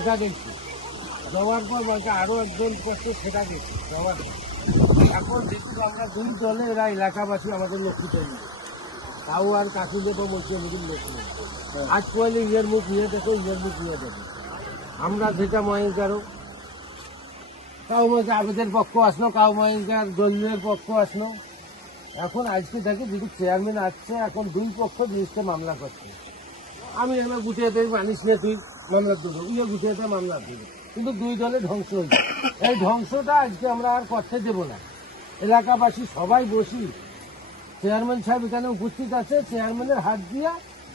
সেটা দেখছি। যাওয়ার পর বলছে আরও একজন করছে, সেটা দেখছি যাওয়ার পর এখন দেখি আমরা দুই দলে এরা এলাকাবাসী আমাদের লক্ষ্মীতে নিয়ে তাও আর কাকু বলছে এরকম লোক নেই। আজ পয়লে ইয়ের মুখ ইয়ে দেখো, ইয়ের মুখ ইয়ে দেখো। আমরা যেটা মহেন্দ্র কাউ বলছে আবেদের পক্ষ আসলো কাউ মহেন্দ্র দলীয় পক্ষ আসলো। এখন আজকে দেখি যদি চেয়ারম্যান আসছে, এখন দুই পক্ষ জিনিসটা মামলা করছে। আমি এবার গুটিয়াতে মানিস নিয়ে তুই। মামলা দেবো ইয়ে গুটিয়াতে মামলা দেবো। কিন্তু দুই দলে ধ্বংস হয়েছে। এই ধ্বংসটা আজকে আমরা আর করতে দেবো না। এলাকাবাসী সবাই বসি। চেয়ারম্যান সাহেব এখানে উপস্থিত আছে। চেয়ারম্যানের হাত দিয়া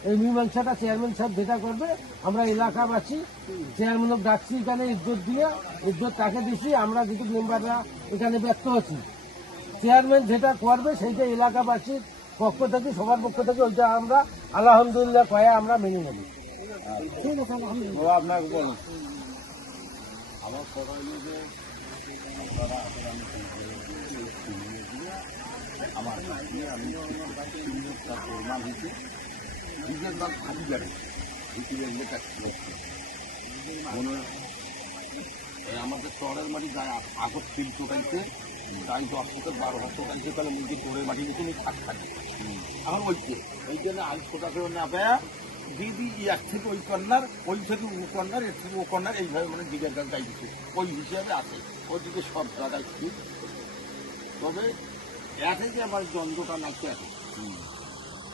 এই মীমাংসাটা চেয়ারম্যান সাহেব যেটা করবে, আমরা এলাকাবাসী চেয়ারম্যানক ডাকছি এখানে ইজ্জত দিয়ে, ইজ্জত তাকে দিছি, আমরা কিছু মেম্বাররা এখানে ব্যক্ত আছি। চেয়ারম্যান যেটা করবে সেইটা এলাকাবাসীর পক্ষ থেকে, সবার পক্ষ থেকে, ওইটা আমরা আলহামদুলিল্লাহ পায়ে আমরা মেনে নেব। আপনাকে বলুন আমার আমার হয়েছে। নিজের যাবে। আমাদের চরের মাটি যায় আগত তিন টোকাইতে তাই দশ থেকে বারো হাজার টোকাইতে তাহলে নিজের চোরের মাটি নিয়ে থাক থাকে। আমার বলছে ওই জন্য আজ ছোটা করে না পায়া দিদি এক থেকে ওই কন্যার, ওই থেকে ও কন্যার, এর থেকে ও কন্যার এইভাবে মানে দিকের গান গাই দিচ্ছে ওই হিসাবে আছে। ওইদিকে সব জায়গায় ঠিক তবে একে যে আমার দ্বন্দ্বটা নাচে আছে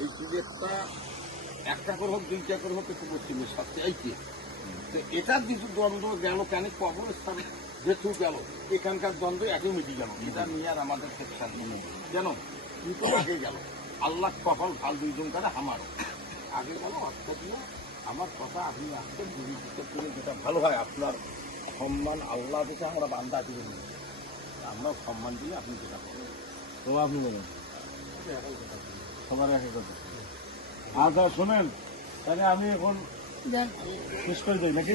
এই ক্রিকেটটা একটা করে হোক, দুইটা করে হোক, একটু পশ্চিমের সাথে এইকে তো এটার কিছু দ্বন্দ্ব গেল কেন? কবরস্থানে যেহেতু গেল, এখানকার দ্বন্দ্ব একই মিটি গেল। এটা নিয়ে আর আমাদের সেকশন কেন? কিন্তু আগে গেল। আল্লাহ কপাল ভালো দুইজন করে আমারও আগে বলো অর্থ দিয়ে আমার কথা আপনি আসছেন বিরোধিতা করে যেটা ভালো হয় আপনার সম্মান আল্লাহ দেশে আমরা বান্দা দিয়ে নিই আমরা সম্মান দিয়ে আপনি যেটা করেন। তো আপনি বলেন। সবার একটা কথা। আচ্ছা শোনেন তাহলে আমি এখন শেষ করে দেয় নাকি?